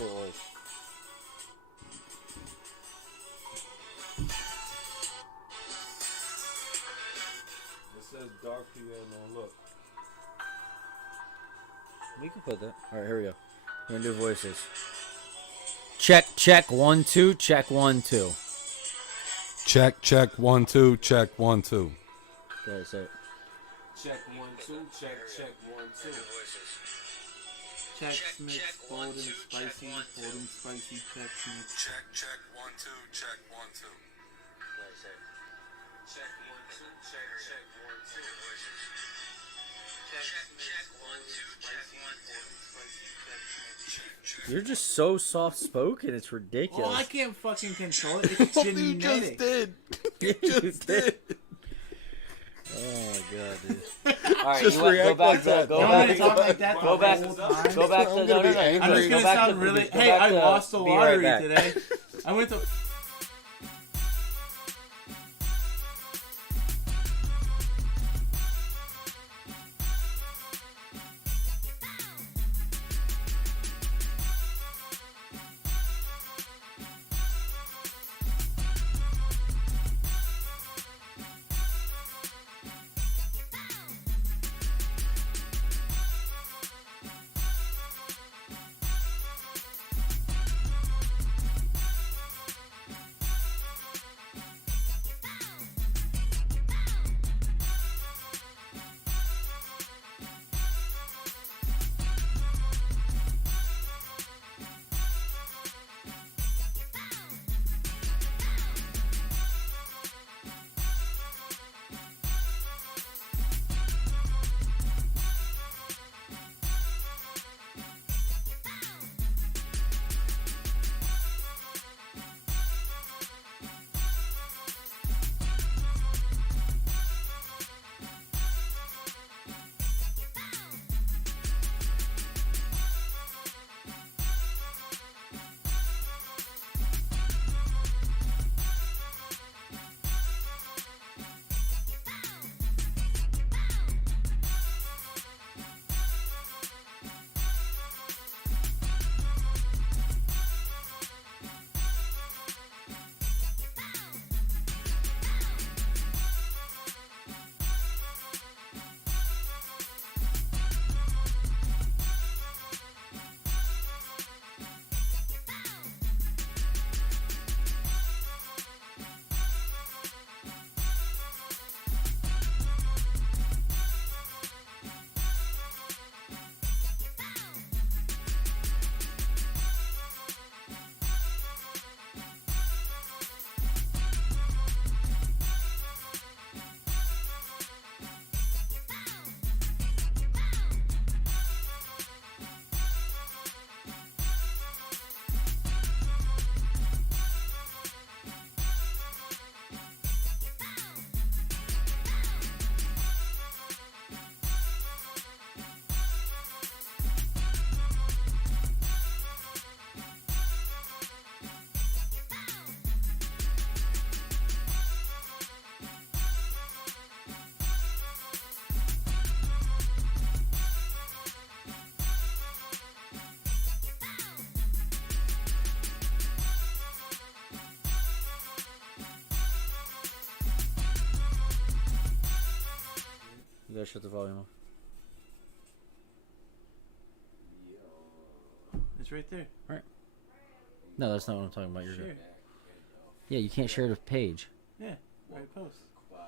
what it was. It says dark PA, man. Look. We can put that. All right, here we go. We're gonna do voices. Check, check, 1, 2. Check, 1, 2. Check, check, 1, 2. Check, 1, 2. Go ahead, say it. Check, 1, 2. Check, check, 1, 2. Check mix, bold and spicy, bold and spicy, check mix. Check, check, 1, 2. Check, 1, 2. Go ahead, say it. Check, 1, 2. Check, check, 1, 2. You're just so soft spoken, it's ridiculous. Well, I can't fucking control it. It's genetic. You just did. You just did. Oh my god, dude. Alright, Just you want, go react back like to that. go You want back me to talk like that go the back whole time? go back to I'm no gonna no be no. angry. I'm just Go gonna back sound to- really. go Hey, back I to lost the be right lottery back. today. I went to. You gotta shut the volume off. It's right there. No, that's not what I'm talking about. You're Sure. good. Yeah, you can't share the page. Yeah. Right post.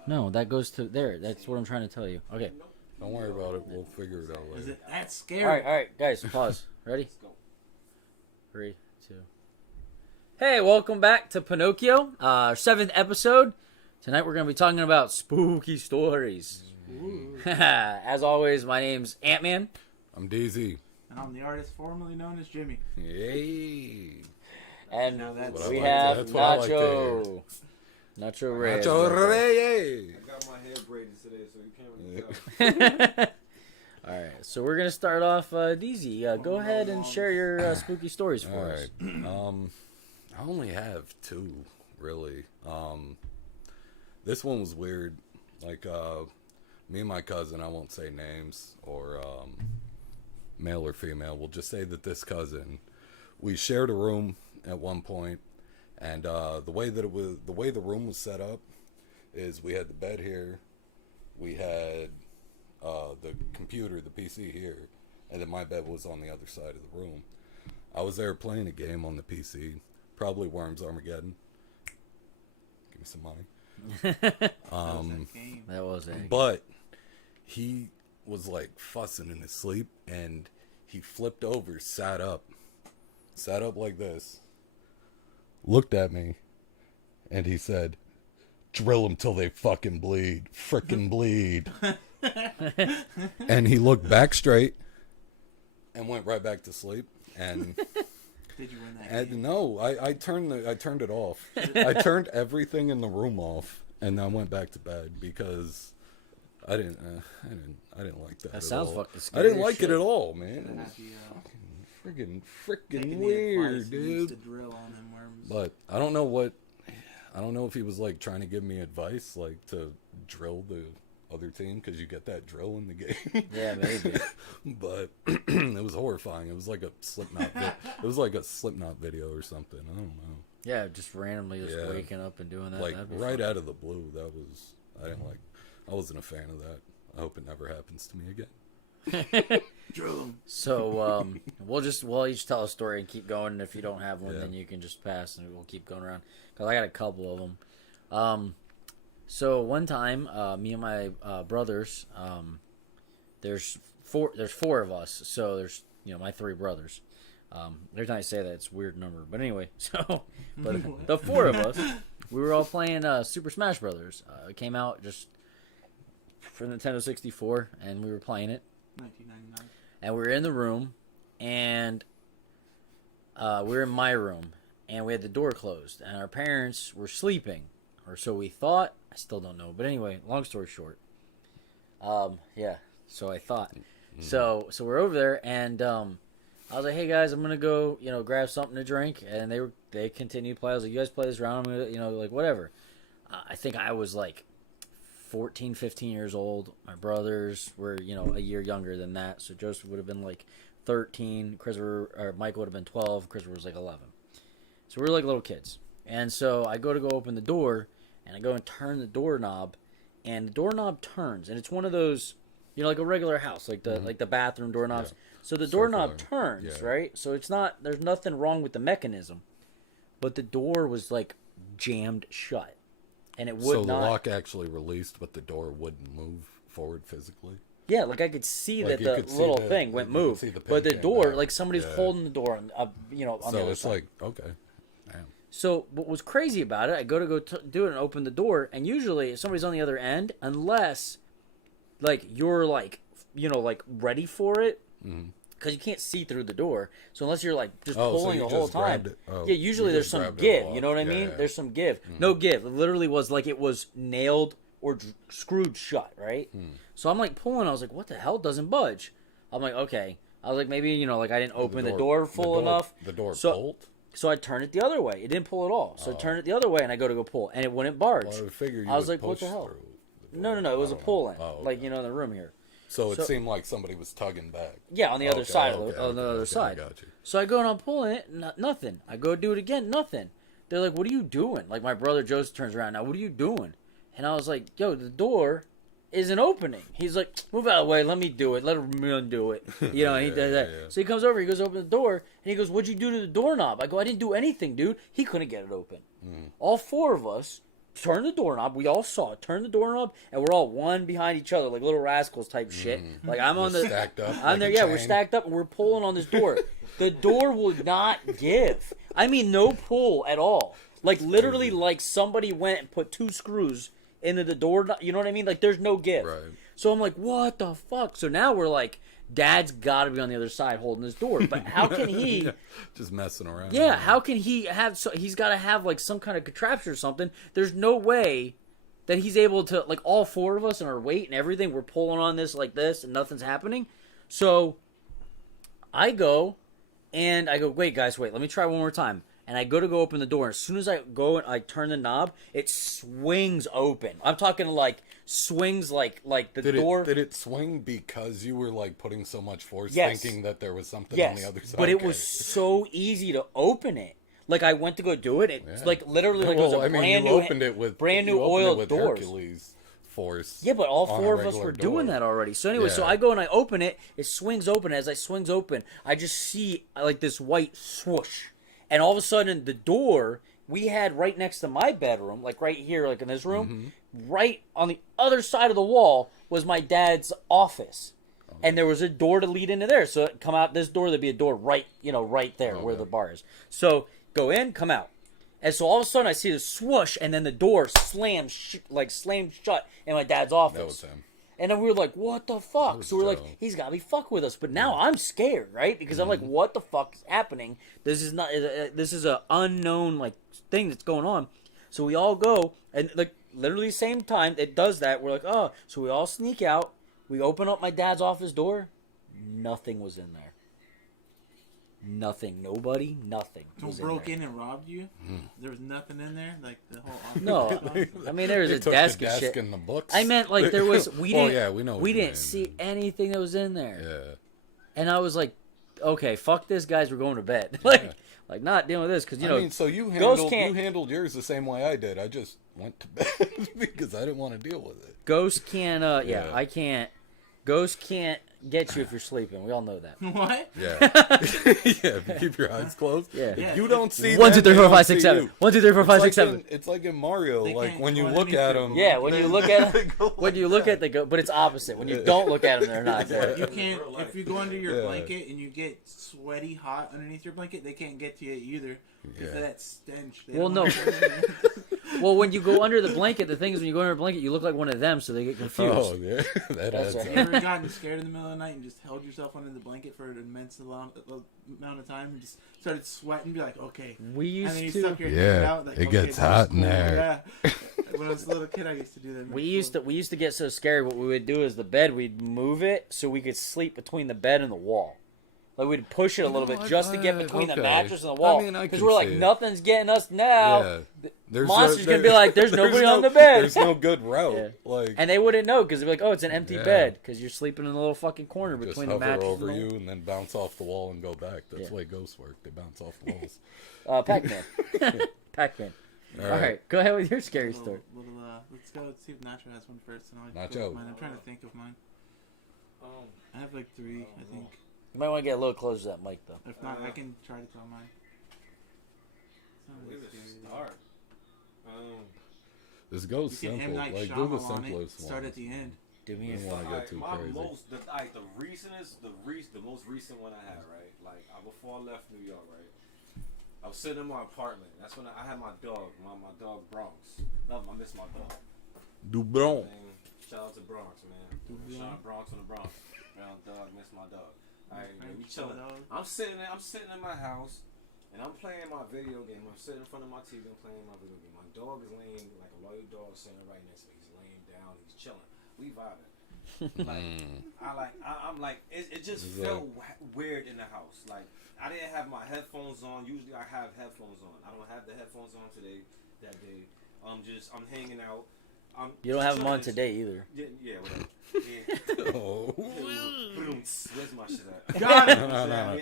No, that goes to there. That's what I'm trying to tell you. Okay. Don't worry about it. We'll figure it out Is later. it that scary? All right, guys, pause. Ready? 3, 2. Hey, welcome back to Pinnocchio, our 7th episode. Tonight we're going to be talking about spooky stories. As always, my name's Ant-Man. I'm DZ. And I'm the artist formerly known as Jimmy. Yay. And Now that's what I we like to- have that's what I like to Nacho. Nacho Reyes. Nacho Reyes. I got my hair braided today, so you can't really tell. All right, so we're gonna start off. DZ, go ahead and share your spooky stories for All us. right. I only have 2, really. This one was weird. Like, me and my cousin, I won't say names or male or female. We'll just say that this cousin we shared a room at one point, and the way the room was set up is we had the bed here, we had the computer, the PC here, and then my bed was on the other side of the room. I was there playing a game on the PC, probably Worms Armageddon. Give me some money. That was it. But he was like fussing in his sleep, and he flipped over, sat up like this, looked at me, and he said, "Drill them till they fucking bleed, frickin' bleed." And he looked back straight and went right back to sleep. And Did you win that game? no, I turned it off. I turned everything in the room off, and I went back to bed because I didn't like that. That at sounds all. fucking I scary. didn't like shit. it at all, Should've man. had the, Freaking taken the weird, advice and used dude. to drill on them worms. But I don't know if he was like trying to give me advice, like to drill the other team, because you get that drill in the game. Yeah, maybe. But it was horrifying. It was like a Slipknot video or something. I don't know. Yeah, just randomly just Yeah. waking up and doing that. Like That'd be right fun. out of the blue. I wasn't a fan of that. I hope it never happens to me again. Drill 'em. So we'll each tell a story and keep going. And if you don't have one, Yeah. then you can just pass, and we'll keep going around. Cause I got a couple of them. So one time, me and my brothers, there's four of us. So there's my three brothers. Every time I say that, it's a weird number. But anyway, but the four of us, we were all playing Super Smash Brothers. It came out just for Nintendo 64, and we were playing it. 1999. And we were in the room, and we were in my room, and we had the door closed, and our parents were sleeping, or so we thought. I still don't know, but anyway, long story short, yeah. So I thought. Mm-hmm. So we're over there, and I was like, "Hey guys, I'm gonna go, grab something to drink," and they continued to play. I was like, "You guys play this round, I'm gonna, like whatever." I think I was like 14, 15 years old. My brothers were, a year younger than that. So Joseph would have been like 13. Michael would have been 12. Christopher was like 11. So we were like little kids. And so I go open the door, and I go and turn the doorknob, and the doorknob turns. And it's one of those, like a regular house, like the bathroom doorknobs. Yeah. So the doorknob Circular. turns, Yeah. right? So there's nothing wrong with the mechanism. But the door was like jammed shut. And it would So the not. lock actually released, but the door wouldn't move forward physically. Yeah, like I could see Like that you the could see little the- thing went you could move, see the but the pin door, back. like somebody's Yeah. holding the door on on the So other it's side. like, okay. Damn. So what was crazy about it? I go do it and open the door, and usually somebody's on the other end, unless like you're like like ready for it, because you can't see through the door. So unless you're like just Oh, so pulling you the whole just time, grabbed it. Oh, yeah. you Usually there's just some grabbed it give. all You know what I up. mean? Yeah. There's some give. No give. It literally was like it was nailed or screwed shut, right? So I'm like pulling. I was like, what the hell? Doesn't budge. I'm like, okay. I was like, maybe like I didn't open the door full enough. The door So- pulled? So I turned it the other way. It didn't pull at all. So I turned it the other way, and I go pull, and it wouldn't barge. Well, I would figure you I was would like, what push the hell? through the door. No. It was I a don't pull know. in, Oh, like okay. in the room here. So it so- seemed like somebody was tugging back. Yeah, on the other Okay, side. okay, On the okay, other okay, side. I got you. So I go and I'm pulling it, nothing. I go do it again, nothing. They're like, "What are you doing?" Like my brother Joseph turns around now. What are you doing? And I was like, "Yo, the door isn't opening." He's like, "Move out of the way. Let me do it. Let him do it." And he does that. yeah. So he comes over. He goes open the door, and he goes, "What'd you do to the doorknob?" I go, "I didn't do anything, dude." He couldn't get it open. All four of us turned the doorknob. We all saw it. Turn the doorknob, and we're all one behind each other, like little rascals type shit. Like I'm on the Stacked up. I'm like there. a Yeah, we're chain. stacked up, and we're pulling on this door. The door would not give. I mean, no pull at all. Like literally, like somebody went and put two screws into the door. You know what I mean? Like there's no give. Right. So I'm like, what the fuck? So now we're like, Dad's got to be on the other side holding this door. But how can he? Just messing around. Yeah, how can he have? So he's got to have like some kind of contraption or something. There's no way that he's able to, like, all four of us and our weight and everything. We're pulling on this like this, and nothing's happening. So I go, and I go, wait, guys, wait. Let me try one more time. and I go to open the door. As soon as I go and I turn the knob, it swings open. I'm talking like swings like the door. Did it swing because you were like putting so much force, Yes. thinking that there was something on Yes, the other side? but it Okay. was so easy to open it. Like I went to go do it. It's like literally like it was a brand new opened it with brand new you opened it oiled with doors. Hercules force. Yeah, but all on a 4 of us regular were doing door. that already. So anyway, so Yeah. I go and I open it. It swings open. As I swings open, I just see like this white swoosh, and all of a sudden the door we had right next to my bedroom, like right here, like in this room, right on the other side of the wall was my dad's office. And there was a door to lead into there. So come out this door, there'd be a door right, right there where the bar is. So go in, come out. And so all of a sudden I see the swoosh, and then the door slammed shut in my dad's office. That was him. And then we were like, what the fuck? was So we're Joe. like, he's got to be fuck with us. But now I'm scared, right? Because I'm like, what the fuck is happening? This is not. This is a unknown like thing that's going on. So we all go, and like literally the same time it does that. We're like, oh. So we all sneak out. We open up my dad's office door. Nothing was in there. Nothing. Nobody. Nothing. Someone Was in broke there. in and robbed you. There was nothing in there, like the whole. No, I mean there was They a took desk the and desk shit. and the books. I meant like there was. We Oh, didn't. yeah, we know what We you didn't mean. see anything that was in there. Yeah. And I was like, okay, fuck this, guys. We're going to bed. like not dealing with this because I mean, so you handled yours the same way I did. I just went to bed because I didn't want to deal with it. Ghost can't. Yeah. I can't. Ghost can't get you if you're sleeping. We all know that. What? Yeah. Yeah. If you keep your eyes closed. Yeah. If you don't see 1, 2, them, 3, they 4, don't 5, 6, see 7. you. 1, 2, 3, 4, 5, 6, 7. It's like in Mario. They Like can't when you go look underneath at their them. Yeah, when you look at them, go when you look at the ghost, but it's opposite. When you don't look at them, they're not there. You can't. If you go under your Yeah. blanket and you get sweaty hot underneath your blanket, they can't get to you either because Yeah. of that stench. They Well, don't no. want you in there. Well, when you go under the blanket, the thing is when you go under the blanket, you look like one of them, so they get confused. Oh yeah, that That's adds right. up. You ever gotten scared in the middle of the night and just held yourself under the blanket for an immense amount of time and just started sweating and be like, okay. We And then you used stuck to. your hand Yeah, out. Like, it okay, gets that was hot in cool. there. Yeah. When I was a little kid, I used to do that. We used to get so scared. What we would do is the bed, we'd move it so we could sleep between the bed and the wall. Like we'd push it a little bit just to get between the okay. mattress and the wall. I mean, I Because can we're like, see it. nothing's getting us now. Yeah. There's Monster's gonna be like, there's nobody no, on the bed. There's no good route. Yeah. Like And they wouldn't know because they'd be like, oh, it's an empty Yeah. bed because you're sleeping in the little fucking corner just between the hover mattress over and you and then bounce off the wall and go back. That's Yeah. the way ghosts work. They bounce off the walls. Pac-Man. Pac-Man. All right, go ahead with your scary story. Let's go. Let's see if Nacho has one first. And I'll Nacho. go with mine. I'm trying to think of mine. I have like 3, I think. You might want to get a little closer to that mic, though. If not, I can try to tell mine. It's not Where really to scary. start? This goes You can simple. M. Night Like do the Shyamalan it, simplest start ones. at the end. Do me You a don't want to get too my crazy. the recentest, the most recent one I had, right? Like before I left New York, right? I was sitting in my apartment. That's when I had my dog, my dog Bronx. Love him, I miss my dog. Dubron. Man, shout out to Bronx, man. Shout out Bronx on the Bronx. Brown dog, miss my dog. Alright, man, we chilling. I'm sitting in my house, and I'm playing my video game. I'm sitting in front of my TV and playing my video game. My dog is laying like a loyal dog sitting right next to me. He's laying down, he's chilling. We vibing. I'm like, it just felt weird in the house. Like I didn't have my headphones on. Usually I have headphones on. I don't have the headphones on that day. I'm hanging out. You don't have them on today either. Yeah, whatever. Yeah. Oh. Where's my shit at? Got it. No.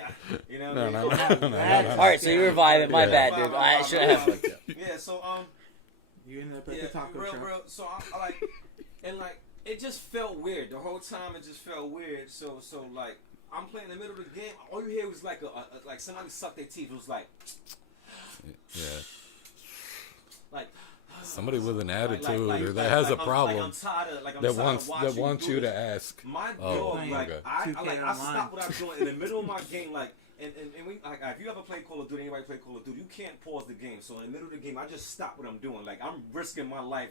You know No, what no, I mean? no. All right, so you were vibing. My Yeah. bad, dude. I should have like that. Yeah, so You ended up at yeah, the taco real, truck. real. So I like, and like, it just felt weird. The whole time it just felt weird. So like, I'm playing in the middle of the game. All you hear was like like somebody sucked their teeth. It was like, Yeah. like. Somebody with an attitude like, or that has a I'm problem tired of, I'm that tired wants of watching that wants do you this. to ask. My Oh, dog, like, okay. I 2K I online. stopped what I'm doing in the middle of my game, like, and we, like, if you ever play Call of Duty, anybody play Call of Duty, you can't pause the game. So in the middle of the game, I just stop what I'm doing. Like, I'm risking my life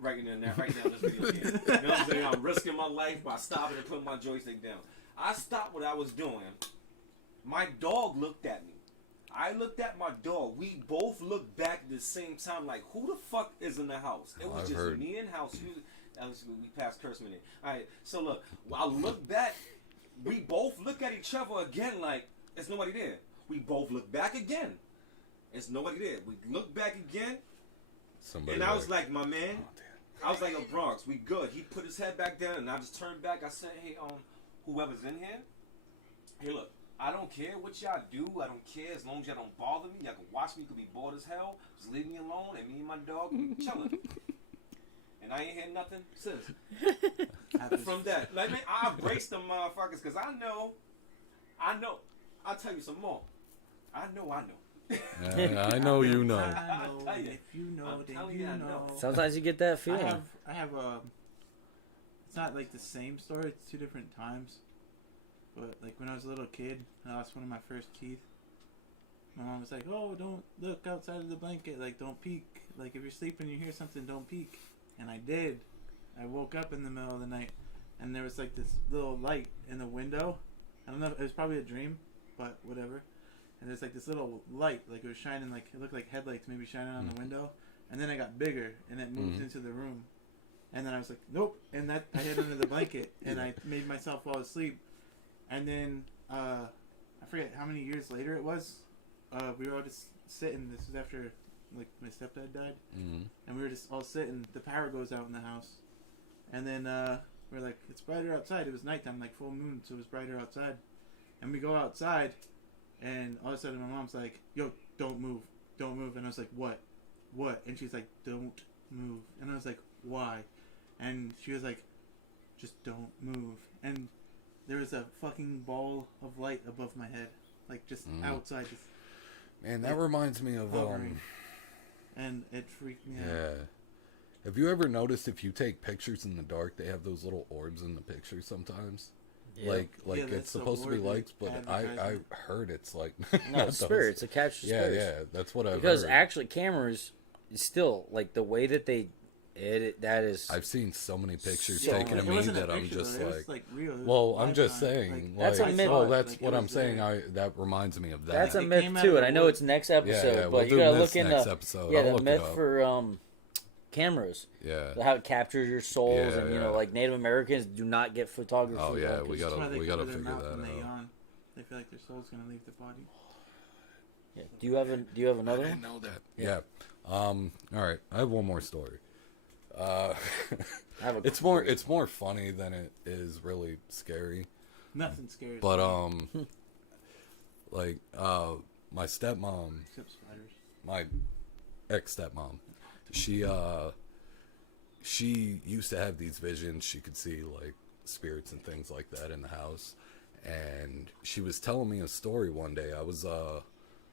right now in this video game. You know what I'm saying? I'm risking my life by stopping and putting my joystick down. I stopped what I was doing. My dog looked at me. I looked at my dog. We both looked back at the same time, like, who the fuck is in the house? It was I've just heard. me in house. We passed curse minute. All right, so look, I look back. We both look at each other again, like there's nobody there. We both look back again. There's nobody there. We look back again, Somebody and I was like, my man, oh, damn. I was like, yo, Bronx, we good. He put his head back down, and I just turned back. I said, hey, whoever's in here, hey, look, I don't care what y'all do. I don't care as long as y'all don't bother me. Y'all can watch me. You can be bored as hell. Just leave me alone, and me and my dog be chilling. And I ain't hear nothing since. From that, like, man, I embrace them motherfuckers because I know. I'll tell you some more. I know. I know you know. I know. tell you. If you know, I'm then telling you you, I know. know. Sometimes you get that feeling. I have it's not like the same story. It's 2 different times. But like when I was a little kid, I lost one of my first teeth. My mom was like, "Oh, don't look outside of the blanket. Like, don't peek. Like, if you're sleeping, you hear something, don't peek." And I did. I woke up in the middle of the night, and there was like this little light in the window. I don't know. It was probably a dream, but whatever. And there's like this little light, like it was shining, like it looked like headlights maybe shining on the window. And then it got bigger, and it moved into the room. And then I was like, nope. And that I hid under the blanket, and I made myself fall asleep. And then I forget how many years later it was. We were all just sitting. This was after like my stepdad died, and we were just all sitting. The power goes out in the house, and then we're like, it's brighter outside. It was nighttime, like full moon, so it was brighter outside. And we go outside, and all of a sudden my mom's like, yo, don't move. And I was like, what? And she's like, don't move. And I was like, why? And she was like, just don't move. And there was a fucking ball of light above my head, like just outside. Just, Man, that reminds me of and it freaked me out. yeah. Have you ever noticed if you take pictures in the dark, they have those little orbs in the picture sometimes? Yeah. Like Yeah, it's that's the supposed to be word lights, but I advertisement. heard it's like No, not it's those. spirits. It captures Yeah, spirits. yeah, that's what I've Because heard. actually, cameras still like the way that they edit. That is. I've seen so many pictures So taken many. of It me wasn't a that I'm picture, just though. It like, was, like real. It was well, I'm just lifetime. saying, Like, That's a like, myth. well, that's Like, it what I'm was saying. there. That reminds me of that. That's a It myth came out too, of and I the know wood. it's next episode, yeah, we'll but you do gotta myths look next into episode. yeah I'll the look it myth up. for cameras. Yeah. How it captures your souls, Yeah, and you yeah. know, like Native Americans do not get photography. Oh, yeah, we That's why gotta they cover their figure mouth that when they out. yawn. They feel like their soul's gonna leave the body. Yeah. Do you have I another didn't one? know that. Yeah. All right. I have one more story. I have a It's more funny than it is really scary. Nothing scares But me like my stepmom, except spiders. my ex stepmom, she used to have these visions. She could see like spirits and things like that in the house. And she was telling me a story one day. I was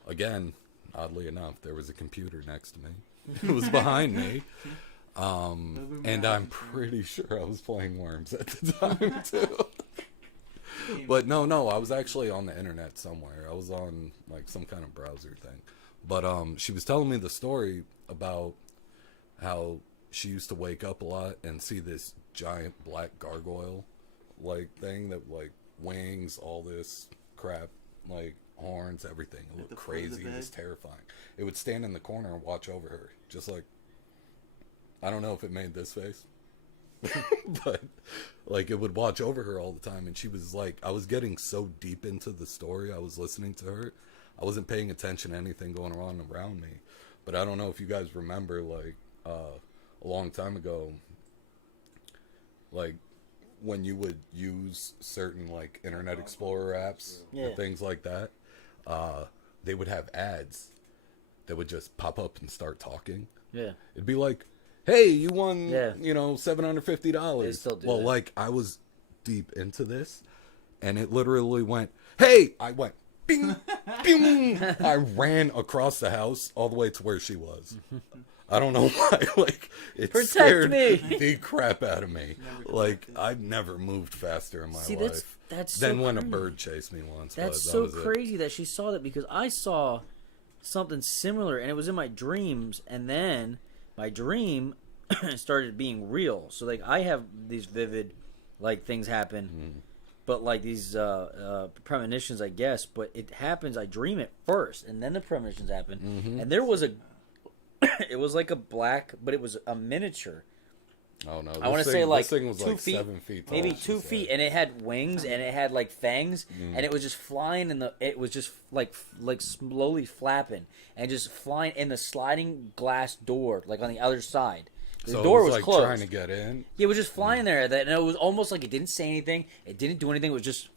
again, oddly enough, there was a computer next to me. It was behind me. And I'm pretty sure I was playing Worms at the time too. But no, I was actually on the internet somewhere. I was on like some kind of browser thing. But she was telling me the story about how she used to wake up a lot and see this giant black gargoyle like thing that like wings, all this crap, like horns, everything. It looked the foot of the crazy. It was bed? terrifying. It would stand in the corner and watch over her, just like, I don't know if it made this face, but like it would watch over her all the time. And she was like, I was getting so deep into the story, I was listening to her, I wasn't paying attention to anything going on around me. But I don't know if you guys remember, like a long time ago, like when you would use certain like Internet Explorer apps Yeah. and things like that, they would have ads that would just pop up and start talking. Yeah. It'd be like, hey, you won, Yeah. $750. They still do well, that. like, I was deep into this, and it literally went, hey! I went, bing, bing! I ran across the house all the way to where she was. I don't know why, like, it Protect scared me. the crap out of me. Never Like, connected. I've never moved faster in my See, life. that's Then so when a crazy. bird chased me once, That's but that so was it. crazy that she saw that, because I saw something similar and it was in my dreams, and then my dream started being real. So like I have these vivid like things happen, but like these premonitions, I guess, but it happens, I dream it first and then the premonitions happen. And there was a it was like a black, but it was a miniature Oh no! I want to say like this thing was 2 like feet, 7 feet tall. maybe she 2 said. feet, and it had wings and it had like fangs, and it was just flying in the. It was just like slowly flapping and just flying in the sliding glass door, like on the other side. The So door it was was like closed. trying to get in. Yeah, it was just flying there, and it was almost like it didn't say anything. It didn't do anything. It was just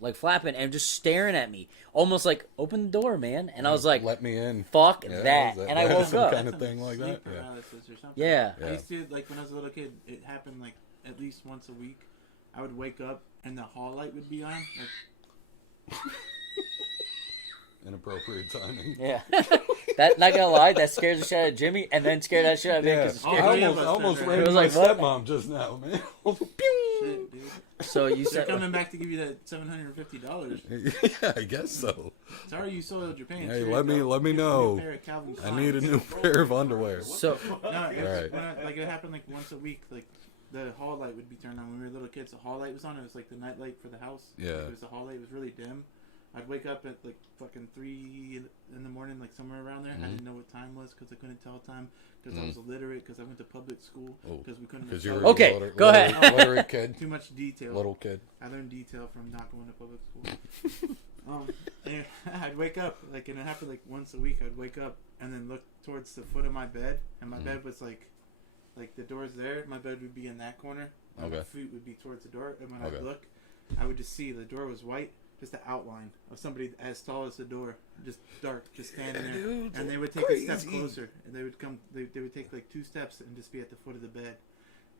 like flapping and just staring at me, almost like open the door, man. And I was like, "Let me in." "Fuck Yeah, that!" is And I that woke some up. kind of thing like that? Sleep Yeah. paralysis or something. Yeah. Yeah. I used to, like, when I was a little kid, it happened, like, at least once a week. I would wake up, and the hall light would be on. Like, Inappropriate timing. Yeah, that not gonna lie, that scared the shit out of Jimmy, and then scared that shit out of me Yeah, because Oh, I yeah, almost but- ran It was into my like, what? stepmom just now, man. shit, dude. So you They're said coming back to give you that $750. Yeah, I guess so. Sorry you soiled your pants. Hey, Here let you me go. let me Here's a new know. pair of Calvin I need a Kleins. new pair of underwear. so. No, it was Right. when like it happened like once a week. Like the hall light would be turned on when we were little kids. The hall light was on. It was like the night light for the house. Yeah. Like, it was the hall light. It was really dim. I'd wake up at like fucking 3 in the morning, like somewhere around there. I didn't know what time was because I couldn't tell time because I was illiterate because I went to public school Oh, because we couldn't. Because you were tell- Okay, a go ahead. literate kid, Too much detail. little kid. I learned detail from not going to public school. And I'd wake up, like, and it happened like once a week. I'd wake up and then look towards the foot of my bed, and my bed was like the door's there. My bed would be in that corner. And my Okay. feet would be towards the door, and when Okay. I'd look, I would just see the door was white, just the outline of somebody as tall as the door, just dark, just standing there. Dude, And they would take a crazy. step closer, and they would come. They would take like 2 steps and just be at the foot of the bed.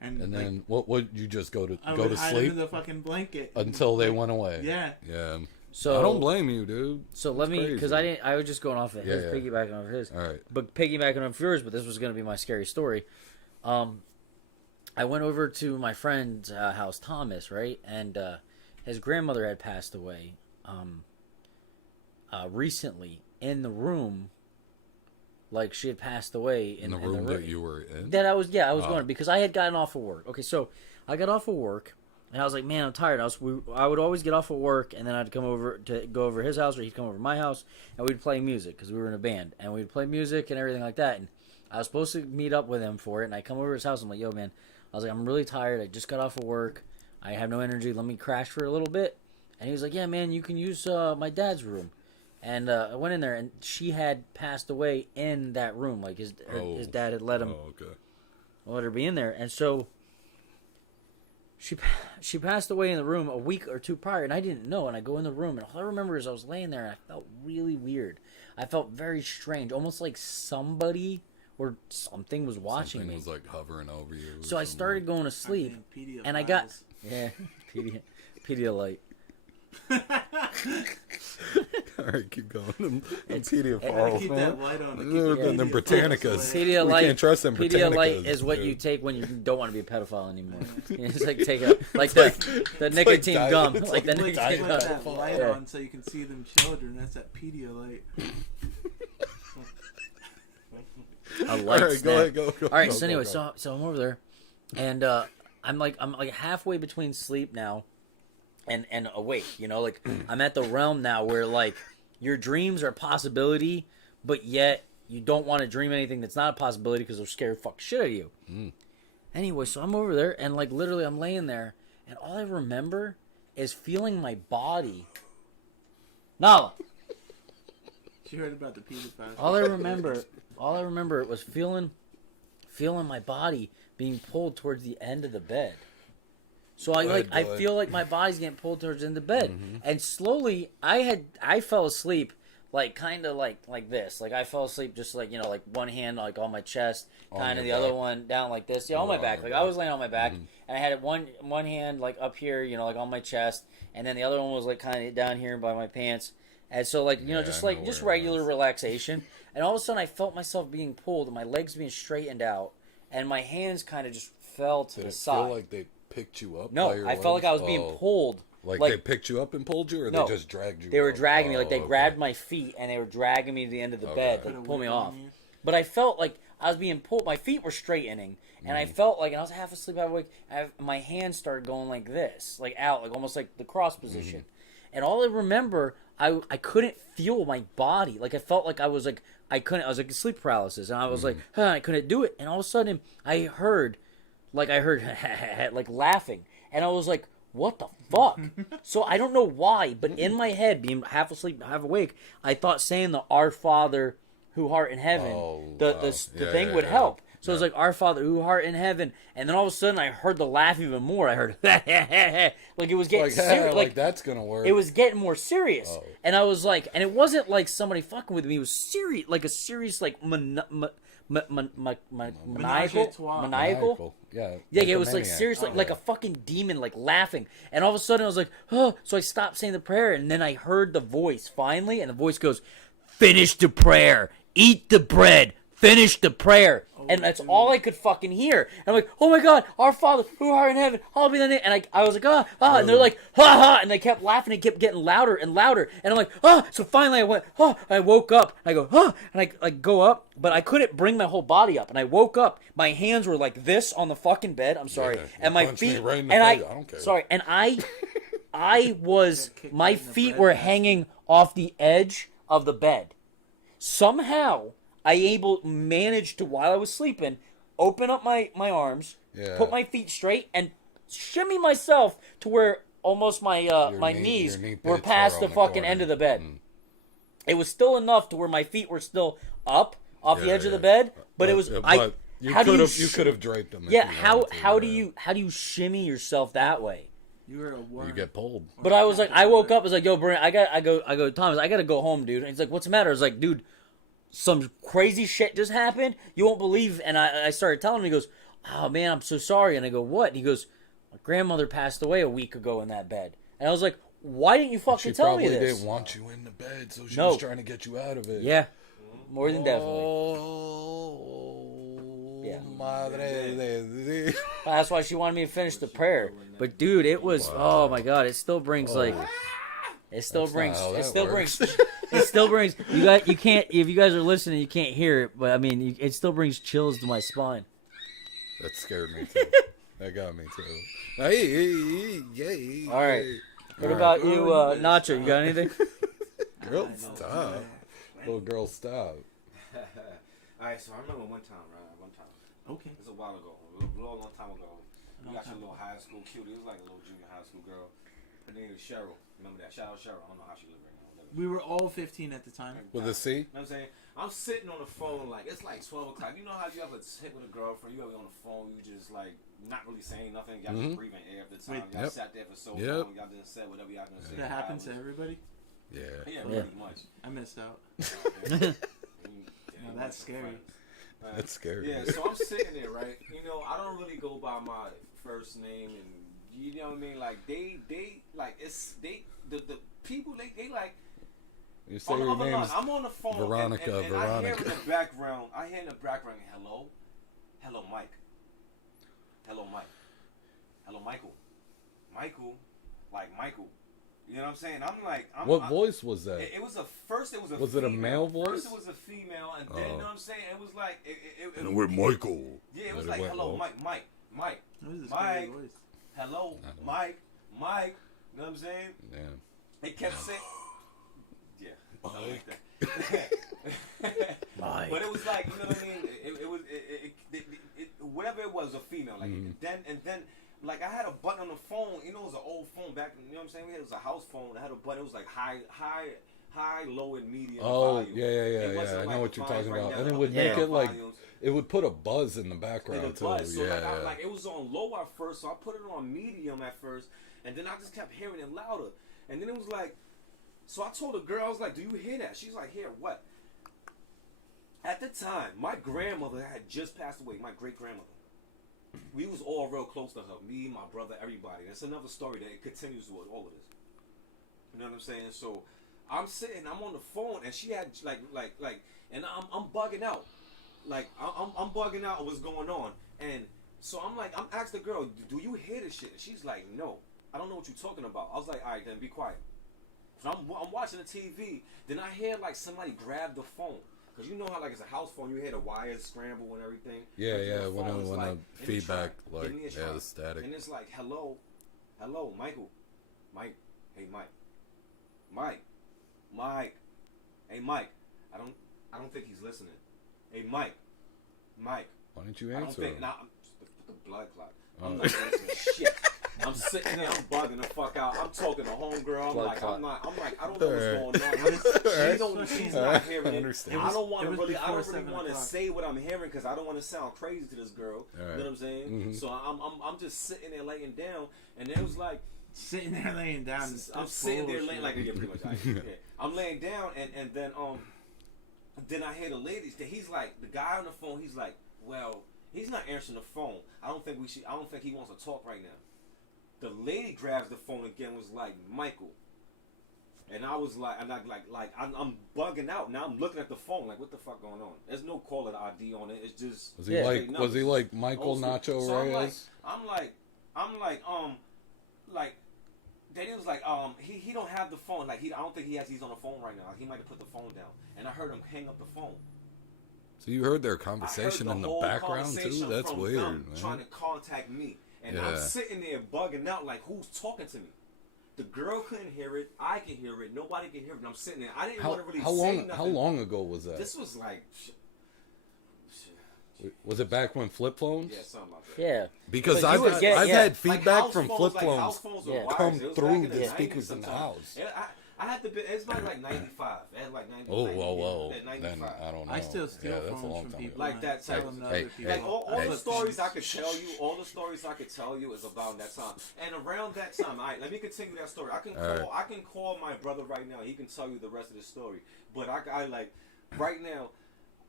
And And like, then what would you just go to I go would to hide sleep under the fucking blanket until they like, went away? Yeah. Yeah. So I don't blame you, dude. So let me, because crazy. I was just going off of his, Yeah, yeah. piggybacking off his, All right. but piggybacking off yours. But this was going to be my scary story. I went over to my friend's house, Thomas, right, and his grandmother had passed away recently in the room. Like she had passed away In the room that you were in. That I was Oh. going because I had gotten off of work. Okay, so I got off of work and I was like, man, I'm tired. I would always get off of work and then I'd come over to go over his house or he'd come over to my house and we'd play music because we were in a band and we'd play music and everything like that. And I was supposed to meet up with him for it and I come over to his house. I'm like, yo, man, I was like, I'm really tired. I just got off of work. I have no energy. Let me crash for a little bit. And he was like, yeah, man, you can use my dad's room. And I went in there, and she had passed away in that room. Like his dad had let him let her be in there, and so she passed away in the room a week or two prior, and I didn't know. And I go in the room, and all I remember is I was laying there, and I felt really weird. I felt very strange, almost like somebody or something was watching Something me. was like hovering over you. So I started going to sleep, Pedophiles. and I got Pedialyte. All right, keep going. Them It's- pedophiles, keep man. that light on. To keep Them the them pedophiles Britannicas. away. Pedialyte, We can't trust them Pedialyte Britannicas, is what dude. you take when you don't want to be a pedophile anymore. It's like take a the nicotine diet- gum, it's like the Put nicotine put gum. that light Yeah. on so you can see them children. That's that Pedialyte. A light All right, snap. go ahead, go. All right, go, so go, anyway, go. so I'm over there, and I'm like halfway between sleep now, and awake. You know, like I'm at the realm now where like your dreams are a possibility, but yet you don't want to dream anything that's not a possibility because they'll scare the fuck shit out of you. Anyway, so I'm over there, and like literally I'm laying there, and all I remember is feeling my body. Nala. She heard about the pedophiles. All I remember was feeling my body being pulled towards the end of the bed. So I Go ahead. feel like my body's getting pulled towards the end of the bed, and slowly I fell asleep like kind of like this. Like I fell asleep just like like one hand like on my chest, On kind of the your other back. one down like this. Yeah, on my On back. your Like back. I was laying on my back, and I had one hand like up here, like on my chest, and then the other one was like kind of down here by my pants. And so, like, Yeah, just I like know just where it regular was. relaxation. And all of a sudden, I felt myself being pulled, and my legs being straightened out, and my hands kind of just fell to Did the it side. feel like they picked you up? No, by your I felt like I was legs? being Oh. pulled. Like, like- they picked you up and pulled you, or No, they just dragged you? They were up? dragging me, like they Oh, grabbed okay. my feet, and they were dragging me to the end of the Okay. bed, Put a like pull me whip off. on you. But I felt like I was being pulled. My feet were straightening, and I felt like, and I was half asleep, half awake. My hands started going like this, like out, like almost like the cross position. And all I remember, I couldn't feel my body. Like I felt like I I couldn't. I was like sleep paralysis, and I was like, I couldn't do it. And all of a sudden, I heard like laughing, and I was like, what the fuck? So I don't know why, but in my head, being half asleep, half awake, I thought saying the Our Father who art in heaven, the thing would help. So it was like, Our Father who art in heaven, and then all of a sudden I heard the laugh even more. I heard like it was getting serious. Like that's gonna work. It was getting more serious, and I was like, and it wasn't like somebody fucking with me. It was serious, like a serious like maniacal. Yeah. Yeah, like it a was like maniac. seriously like a fucking demon, like laughing. And all of a sudden I was like, oh, so I stopped saying the prayer, and then I heard the voice finally, and the voice goes, finish the prayer, eat the bread, finish the prayer. And that's all I could fucking hear. And I'm like, oh my God, Our Father who art in heaven, hallowed be thy name. And I was like, and they're like, ha ha, and they kept laughing and kept getting louder and louder. And I'm like, so finally I went, I woke up. I go, and I go up, but I couldn't bring my whole body up. And I woke up, my hands were like this on the fucking bed. I'm sorry, and my feet, right in the and face. I don't care. sorry, and I was, my feet were hanging off the edge of the bed. Somehow I managed to, while I was sleeping, open up my arms, put my feet straight, and shimmy myself to where almost my knees were past the fucking end of the bed. It was still enough to where my feet were still up off the edge of the bed, but it was you could have draped them. Yeah, how do you shimmy yourself that way? You were a worm. You get pulled. But I was like, I woke up, I was like, yo, Brian, I go, Thomas, I gotta go home, dude. And he's like, what's the matter? I was like, dude, some crazy shit just happened. You won't believe. And I started telling him. He goes, oh man, I'm so sorry. And I go, what? And he goes, my grandmother passed away a week ago in that bed. And I was like, why didn't you fucking tell me this? She probably didn't want you in the bed, so she was trying to get you out of it. Yeah, more than definitely. Yeah. Madre. That's why she wanted me to finish the prayer. But dude, it was, oh my God, it still brings like, it still brings, you can't, if you guys are listening, you can't hear it, but I mean, it still brings chills to my spine. That scared me too. That got me too. Hey. All right. What about you, Nacho? You got anything? Girl, stop. Little girl, stop. Alright, so I remember one time. Okay. It was a while ago. A long time ago. We got your little high school cutie. It was like a little junior high school girl. Her name was Cheryl. Remember that? Shout out Cheryl. I don't know how she lived right now. We were all 15 at the time. With a C? You know what I'm saying? I'm sitting on the phone like, it's like 12 o'clock. You know how you ever hit with a girlfriend, you ever on the phone, you just like, not really saying nothing. Y'all just breathing air at the time. Y'all sat there for so long. Y'all didn't say whatever y'all didn't say. That happens to everybody? Yeah, pretty much. I missed out. No, that's scary. That's scary. Yeah, so I'm sitting there, right? You know, I don't really go by my first name, and you know what I mean. Like they like the people they like. You say your name's I'm on the phone. Veronica. And I hear in the background. Hello, Mike. Hello, Michael. Like Michael. You know what I'm saying? I'm like, what voice was that? It was a first. It was a. Was female. it a male voice? First, it was a female, and then you know what I'm saying. It was like and with Michael. Yeah, it was like hello, Mike. Mike. Hello, Mike. You know what I'm saying? Yeah. They kept saying. Yeah. Mike. Mike. But it was like, you know what I mean? It was whatever it was, a female. Like then. Like, I had a button on the phone. You know, it was an old phone back. You know what I'm saying? It was a house phone. I had a button. It was like high, low, and medium. Oh, volume. Yeah. I know what you're talking about. And it would make it like, it would put a buzz in the background too. Buzz. So yeah. like it was on low at first, so I put it on medium at first, and then I just kept hearing it louder. And then it was like, so I told the girl, I was like, "Do you hear that?" She's like, "Hear what?" At the time, my grandmother had just passed away. My great grandmother. We was all real close to her. Me, my brother, everybody. That's another story that it continues with all of this. You know what I'm saying? So I'm sitting, I'm on the phone, and she had like, and I'm bugging out. Like I'm bugging out what's going on. And so I'm like, I'm asking the girl, do you hear this shit? And she's like, no, I don't know what you're talking about. I was like, all right, then be quiet. So I'm watching the TV. Then I hear like somebody grab the phone. Cause you know how like it's a house phone, you hear the wires scramble and everything. Yeah. When like, the feedback, like the static. And it's like, hello, Michael, Mike, hey Mike, hey Mike. I I don't think he's listening. Hey, Mike. Why didn't you I don't answer think. him? Nah, the blood clot. I'm not answering shit. I'm sitting there, I'm bugging the fuck out. I'm talking to homegirl. I'm like, I don't know what's going on. She's not hearing it. Understand. I don't want to really, before I don't really 7 want to o'clock. say what I'm hearing because I don't want to sound crazy to this girl. All right. You know what I'm saying? Mhm. So I'm just sitting there laying down, and it was like, Sitting there laying down. I'm sitting there laying like, yeah, pretty much. Yeah. I'm laying down, and then I hear the ladies. He's like, the guy on the phone. He's like, well, he's not answering the phone. I don't think he wants to talk right now. The lady grabs the phone again. Was like, Michael, and I was like, I'm bugging out now. I'm looking at the phone like, what the fuck going on? There's no caller ID on it. It's just Was he like Michael Old school. Nacho So Reyes? I'm like. Then it was like, he don't have the phone. Like, I don't think he's on the phone right now. Like, he might have put the phone down. And I heard him hang up the phone. So you heard their I heard conversation in the whole background too? conversation That's from weird, them man. trying to contact me. And Yeah. I'm sitting there bugging out like, who's talking to me? The girl couldn't hear it. I can hear it. Nobody can hear it. And I'm sitting there. I didn't want to really say nothing. How long ago was that? This was like... Was it back when flip phones? Yeah, something like that. Yeah. Because But you would get- I've yeah. had Like feedback house from phones, flip like phones house phones with Yeah. wires. come It was through back in the 90s speakers in the sometime. house. I had to be. It's like 95. It had like 90. Oh, 90, whoa. yeah, Then 95. I don't know. I still steal yeah, that's a phones long from time people. ago. Like that Tell type them of- to hey, other people. Like all Hey. the stories I could tell you, all the stories I could tell you is about that time. And around that time, all right, let me continue that story. I can call my brother right now. He can tell you the rest of the story. But I like right now,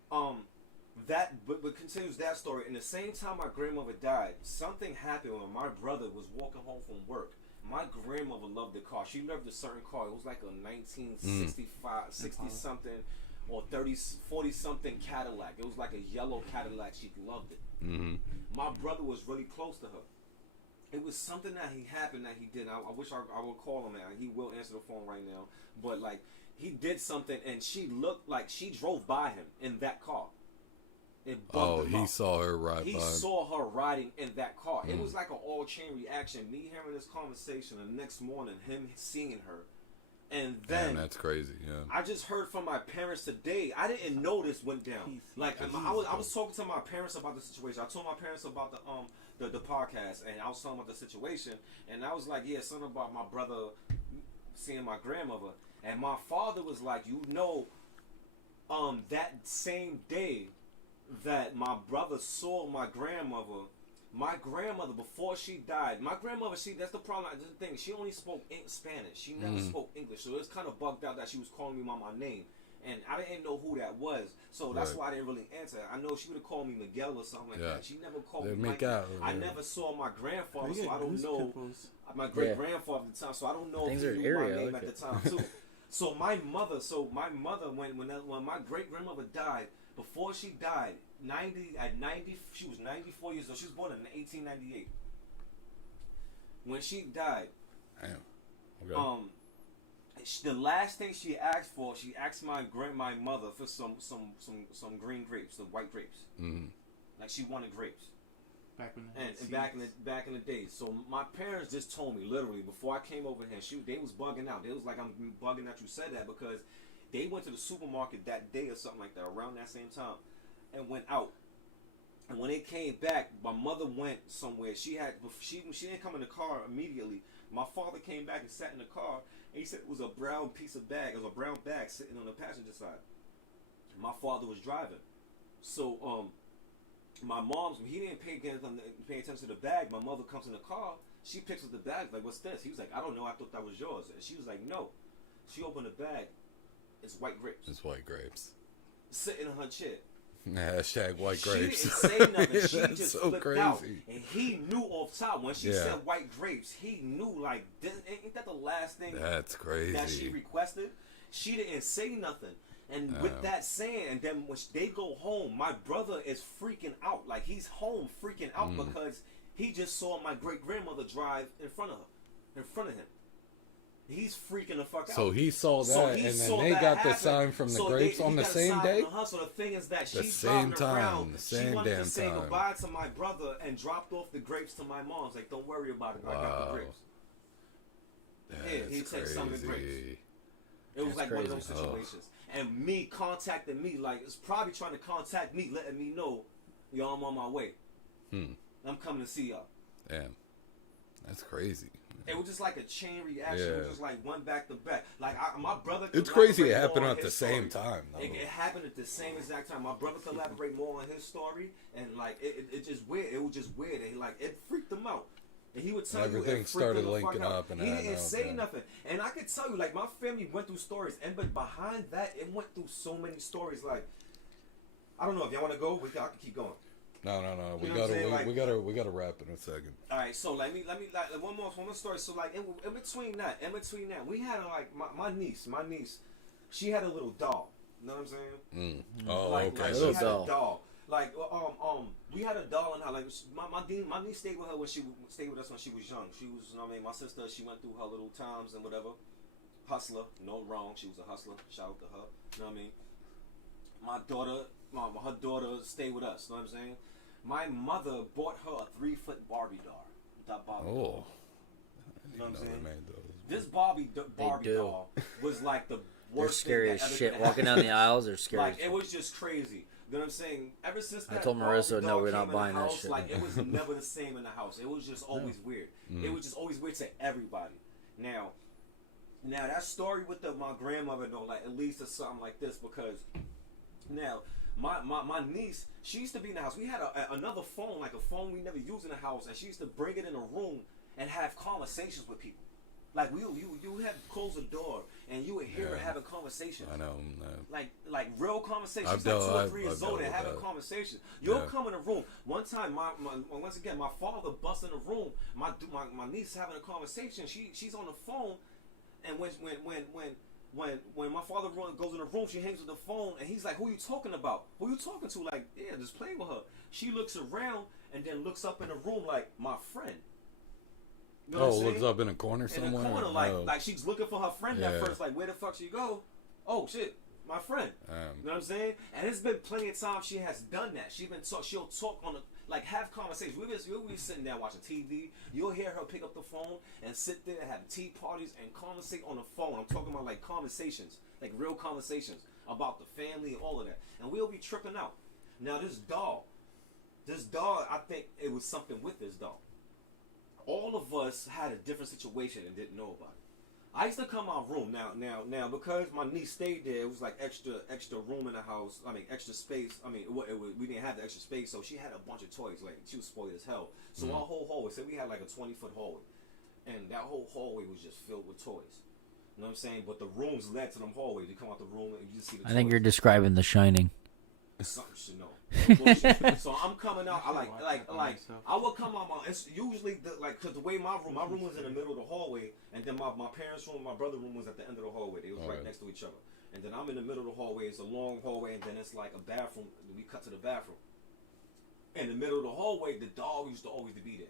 but continues that story. In the same time my grandmother died, something happened when my brother was walking home from work. My grandmother loved the car. She loved a certain car. It was like a 1965, 60 something or 30, 40 something Cadillac. It was like a yellow Cadillac. She loved it. Mm-hmm. My brother was really close to her. It was something that he happened that he did. I wish I would call him now. He will answer the phone right now. But like he did something and she looked like she drove by him in that car. It bugged him he out. saw her ride He by. saw her riding in that car. It was like an all-chain reaction. Me hearing this conversation, the next morning, him seeing her. And then Damn, that's crazy, yeah. I just heard from my parents today. I didn't know this went down. Like I was talking to my parents about the situation. I told my parents about the podcast, and I was talking about the situation. And I was like, yeah, something about my brother seeing my grandmother. And my father was like, that same day that my brother saw my grandmother before she died, that's the problem, that's the thing, she only spoke Spanish, she never spoke English, so it's kind of bugged out that she was calling me by my name, and I didn't know who that was, so that's why I didn't really answer. I know she would have called me Miguel or something like that. She never called me Mike. I never saw my grandfather, so I don't know my great grandfather at the time, so I don't know if he knew my name at the time too. So my mother, when my great grandmother died, before she died, she was 94 years old. She was born in 1898. When she died, Damn. Okay. the last thing she asked for, she asked my mother for some green grapes, the white grapes. Mm-hmm. Like she wanted grapes. Back when back in the days. So my parents just told me literally before I came over here, they was bugging out. They was like, I'm bugging that you said that because they went to the supermarket that day or something like that around that same time and went out. And when they came back, my mother went somewhere. She didn't come in the car immediately. My father came back and sat in the car, and he said it was a brown piece of bag. It was a brown bag sitting on the passenger side. My father was driving. So my mom's, he didn't pay attention to the bag. My mother comes in the car. She picks up the bag, like, what's this? He was like, I don't know. I thought that was yours. And she was like, no. She opened the bag. It's white grapes. It's white grapes. Sitting in her chair. Hashtag white grapes. She didn't say nothing. She That's just so flipped crazy. out. And he knew off top. When she Yeah. said white grapes, he knew, like, ain't that the last thing That's crazy. that she requested? She didn't say nothing. And with that saying, and then when they go home, my brother is freaking out. Like, he's home freaking out because he just saw my great-grandmother drive in front of him. He's freaking the fuck out. So he saw that, and then they got the sign from the grapes on the same day? So the thing is that The she's same driving time, around. the same she wanted damn to say time. goodbye to my brother and dropped off the grapes to my mom's. Like, don't worry about it. I got the grapes. That's Yeah, he takes some of the grapes. crazy. It was That's like one of crazy. those situations. And me contacting me, like, it's probably trying to contact me, letting me know, yo, I'm on my way. I'm coming to see y'all. Damn. That's crazy. It was just like a chain reaction. Yeah. It was just like one back to back. Like my brother. It's crazy it collaborate happened more on at the his same story. time, though. It happened at the same exact time. My brother collaborate more on his story, and like it just weird. It was just weird. And like it freaked him out. And he would tell Everything you it freaked started him the fuck linking out. up and he adding didn't up, say yeah. nothing. And I could tell you, like my family went through stories, but behind that, it went through so many stories. Like I don't know if y'all want to go. I can keep going. No. You know what I'm saying? Like- We gotta wrap in a second. All right, so let me like one more story. So like in between that, we had like my niece, she had a little doll. You know what I'm saying? Oh, Like okay. she Little had doll. a doll. Like we had a doll in her. Like my niece stayed with her when she stayed with us when she was young. She was, you know what I mean, my sister. She went through her little times and whatever. Hustler, no wrong. She was a hustler. Shout out to her. You know what I mean? My daughter, her daughter stayed with us. You know what I'm saying? My mother bought her a 3-foot Barbie doll. That Barbie doll. Oh. You know what I'm saying? Made those. This Barbie do. doll was like the They're worst scary thing as that ever shit. could Walking happen. down the aisles, they're scary. Like it was just crazy. You know what I'm saying? Ever since that told Marissa, Barbie no, doll we're came not in the buying that house, shit. Like it was never the same in the house. It was just always weird. It was just always weird to everybody. Now that story with my grandmother though, like at least it's something like this because now my niece, she used to be in the house. We had another phone, like a phone we never used in the house, and she used to bring it in a room and have conversations with people. Like you had close the door and you would hear her having conversations. I know. Like real conversations. I've She's like 2 or dealt- 3 I've years old and dealt having with a that. conversation. You'll Yeah. come in a room. One time, once again, my father busts in the room. My niece having a conversation. She's on the phone, and when my father goes in the room, she hangs with the phone, and he's like, "Who you talking about? Who you talking to?" Like, yeah, just playing with her. She looks around and then looks up in the room like, "My friend." You know what I'm Looks saying? up in a corner somewhere. In the corner, like she's looking for her friend Yeah. at first. Like, where the fuck she go? Oh shit, my friend. You know what I'm saying? And it's been plenty of times she has done that. She'll talk on have conversations. We'll be sitting there watching TV. You'll hear her pick up the phone and sit there and have tea parties and conversate on the phone. I'm talking about like conversations, like real conversations about the family and all of that. And we'll be tripping out. Now this doll, I think it was something with this doll. All of us had a different situation and didn't know about it. I used to come out room now because my niece stayed there. It was like extra room in the house. I mean, extra space. I mean, we didn't have the extra space, so she had a bunch of toys. Like she was spoiled as hell. So our whole hallway, say we had like a 20-foot hallway, and that whole hallway was just filled with toys. You know what I'm saying? But the rooms led to them hallways. You come out the room and you just see the I toys. think you're describing The Shining. Something should know. Bullshit. So I'm coming out. I would come out. It's usually because the way my room was in the middle of the hallway, and then my parents' room, my brother's room was at the end of the hallway. They was right next to each other. And then I'm in the middle of the hallway. It's a long hallway, and then it's like a bathroom. We cut to the bathroom. In the middle of the hallway, the dog used to always be there.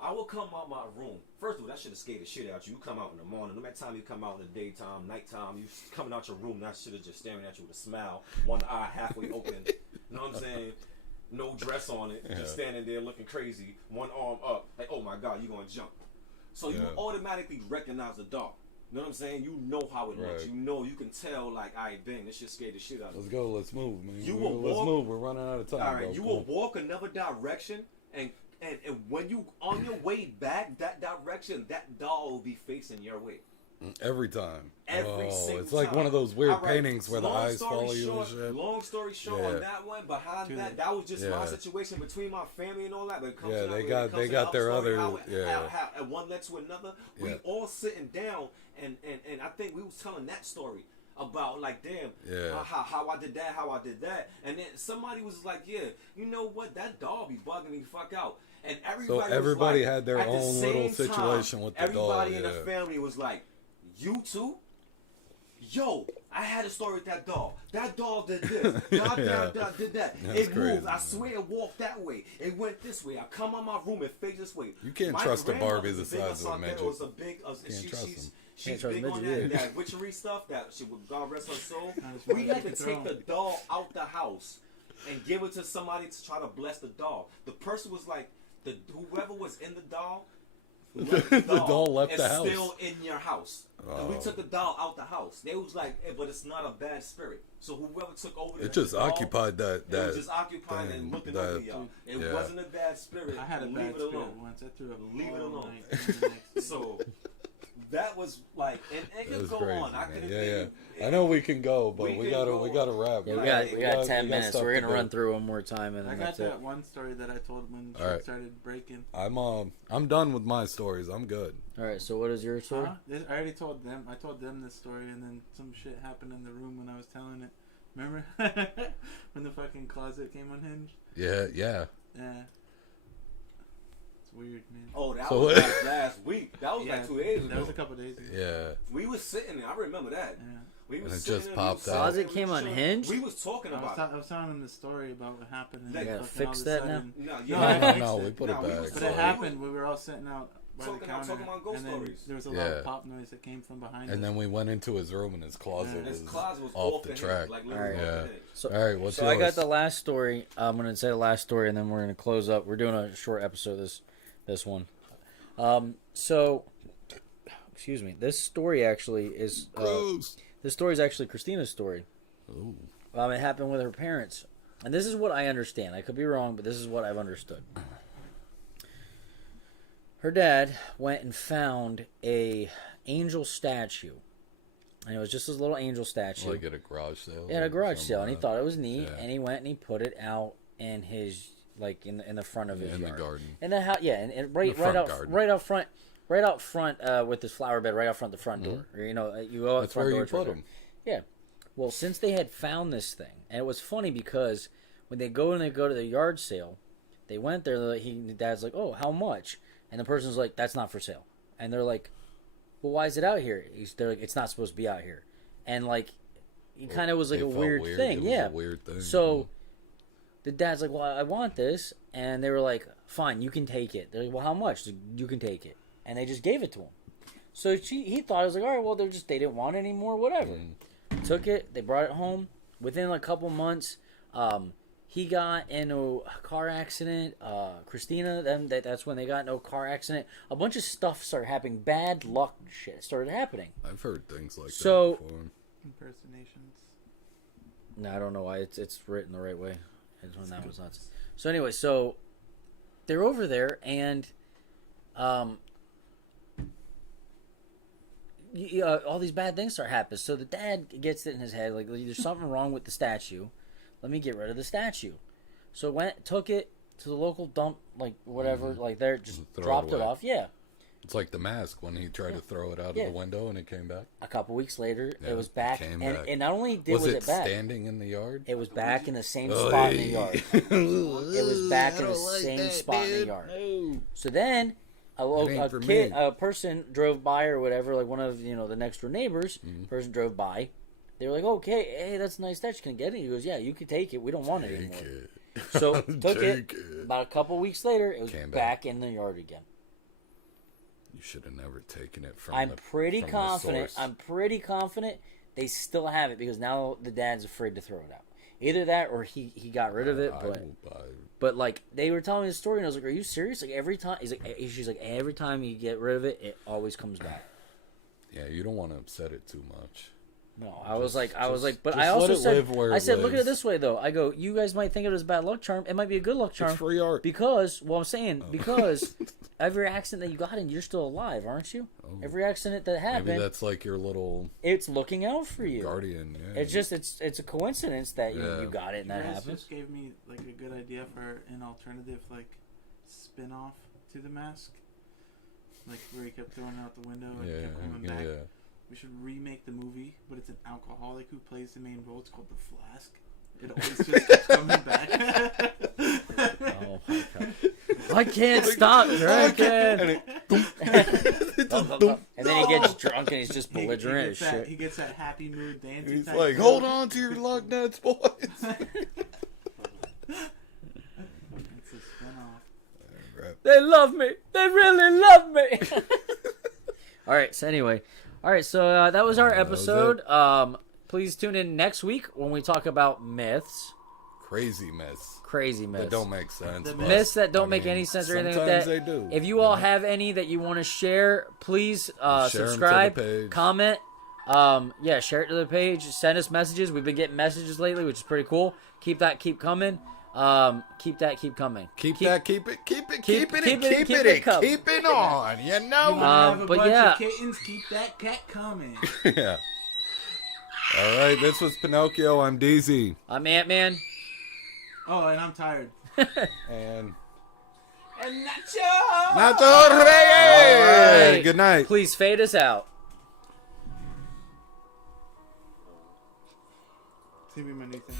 I would come out my room. First of all, that should have scared the shit out you. You come out in the morning. No matter time you come out in the daytime, nighttime, you coming out your room, that shit is just staring at you with a smile, one eye halfway open. You know what I'm saying? No dress on it, just standing there looking crazy, one arm up, like, oh my God, you gonna jump. So you automatically recognize the dog. You know what I'm saying? You know how it looks. You know, you can tell, like, all right, bang, this shit scared the shit out of you. Let's go. Let's move, man. You will Let's walk- move. We're running out of time. All right, bro. you Come will on. walk another direction, and when you on your way back that direction, that doll will be facing your way. Every time. Every single it's like time. one of those weird All right, paintings where the long eyes story follow you short, and shit. Long story short, on that one, behind that was just my situation between my family and all that. But it comes Yeah, to they that, got- when it comes they to got the their story, other- how one led to another. We all sitting down, and I think we was telling that story about like, damn, how I did that, and then somebody was like, yeah, you know what, that doll be bugging me fuck out. And everybody had their at the own same little situation time, with the doll. everybody in the family was like, you too? Yo, I had a story with that doll. That doll did this. That did that. That's It moved. crazy, I man. swear it walked that way. It went this way. I come out my room and face this way. You can't My trust a Barbie grandmother's the big size of a on midget. was a big, Can't trust them. she's Can't trust big on midget, that witchery stuff. That she would, God rest her soul. That's We why had they to could take throw the doll out the house and give it to somebody to try to bless the doll. The person was like, whoever was in the doll The doll left it's the house. still in your house. And we Oh. took the doll out the house. They was like, but it's not a bad spirit. So whoever took over It just the doll, occupied that. it was just occupying thing, and looking that- over y'all. It yeah. wasn't a bad spirit. I had a Leave bad it spirit alone. once. I threw up Leave it all alone. night and the next day. So that was like, and That you was go crazy, on. I man. could have Yeah. been. I know we can go, but We we can gotta go. wrap. Yeah, Right. we got 10 we minutes. stuff We're to gonna do. run through one more time, and I then got that's that it. one story that I told when shit Alright. started breaking. I'm done with my stories. I'm good. All right. So what is your story? Huh? I already told them. I told them this story, and then some shit happened in the room when I was telling it. Remember when the fucking closet came unhinged? Yeah. Yeah. It's weird, man. Oh, that So was what- like last week. That was Yeah, like 2 days ago. That was a couple days ago. Yeah. We was sitting there. I remember that. Yeah. We was And it sitting just there, popped we was out. sitting Closet there, came we was chilling. unhinged? We was talking about I was telling them the story about what happened. And Yeah, fucking fix all of a that now? sudden- No, No, yeah. I No, fixed no, it. we put No, it we back. was But it talking- happened when we were all sitting out by the Talking about counter, ghost and then stories. there was a lot Yeah. of pop noise that came from behind And us. then we went into his room, and his closet Yeah. His was closet was off the hinge, track. like literally Alright. off Yeah. the hinge. So, All right, what's so yours? I got the last story. I'm gonna say the last story, and then we're gonna close up. We're doing a short episode this one. So, excuse me. This story actually is Gross. this story is actually Christina's story. Ooh. It happened with her parents, and this is what I understand. I could be wrong, but this is what I've understood. Her dad went and found a angel statue, and it was just this little angel statue. Like at a garage sale. Yeah, at a or garage something sale, and he like thought it was neat, Yeah. and he went and he put it out in his in the front of that. his in the yard. garden. And then how? Yeah, and right The front out garden. right out front with this flower bed right out front the front door. Or, you know, you go out That's front where door. you it's right put there. them. Yeah. Well, since they had found this thing, and it was funny because when they go to the yard sale, they went there. The dad's like, "Oh, how much?" And the person's like, "That's not for sale." And they're like, "Well, why is it out here?" They're like, "It's not supposed to be out here." And like, it kind of was like It a felt weird thing. It was Yeah. a weird thing. So the dad's like, "Well, I want this," and they were like, "Fine, you can take it." They're like, "Well, how much?" Like, "You can take it," and they just gave it to him. So he thought, it was like, all right, well, they didn't want it anymore, whatever. Took it, they brought it home. Within a couple months, he got in a car accident. Christina, that's when they got in a car accident. A bunch of stuff started happening. Bad luck shit started happening. I've heard things like So- that before. Impersonations. No, I don't know why it's written the right way. It's when that was nuts. So anyway, so they're over there, and all these bad things start happening. So the dad gets it in his head, like, there's something wrong with the statue. Let me get rid of the statue. So took it to the local dump, like whatever, like there, just Throw it dropped it away. off. Yeah. It's like the mask when he tried to throw it out Yeah. of the window and it came back. A couple weeks later, Yeah, it was back, came and, back. and not only Was was it it back, standing in the yard? it was back in the same spot in the yard. it was back in the same spot in the yard. So then, a for kid, me. a person drove by or whatever, like one of the next door neighbors. Mm-hmm. Person drove by. They were like, "Okay, hey, that's a nice statue. Can I get it?" He goes, "Yeah, you can take it. We don't want it Take anymore." it. So took it. Take it. About a couple weeks later, it was Came back back. in the yard again. You should have never taken it from I'm the pretty from the confident. source. I'm pretty confident they still have it because now the dad's afraid to throw it out. Either that or he got rid of it. I But will buy But like they were telling me the story, and I was like, "Are you serious?" Like every time, she's like, every time you get rid of it, it always comes back. Yeah, you don't want to upset it too much. No, I was like, but just I also let it said, live where I it said, look at it lives. this way though. I go, you guys might think it was a bad luck charm. It might be a good luck charm It's free art. because, well, I'm saying because every accident that you got in, you're still alive, aren't you? Oh. Every accident that Maybe happened, that's like your little it's looking out for you. guardian. Yeah. It's just it's a coincidence that Yeah. you got it and You that guys happens. just gave me like a good idea for an alternative like spin-off to the mask. Like where he kept throwing it out the window and kept coming back. yeah. We should remake the movie, but it's an alcoholic who plays the main role. It's called The Flask. It always just keeps coming back. Oh my god! I can't stop drinking. And then he gets drunk and he's just belligerent as shit. He gets that happy mood dancing. He's type like, feel. hold on to your lug nuts, boys. It's a spin-off. They love me. They really love me. All right. So anyway, that was our That was episode. Please tune in next week when we talk about myths. crazy myths Crazy myths. that don't make sense. The but, Myths that don't I make mean, any sense or anything like sometimes that. they do. If you all know? have any that you want to share, please Share 'em to the subscribe, page. comment. Yeah, share it to the page. Send us messages. We've been getting messages lately, which is pretty cool. Keep coming. Keep coming. Keep it coming. on. You You know. want to have a but bunch yeah. of kittens? Keep that cat coming. Yeah. All right, this was Pinocchio. I'm DZ. I'm Ant-Man. Oh, and I'm tired. And And Nacho! Nacho Reyes. All right. Good night. Please fade us out. It's gonna be my new thing.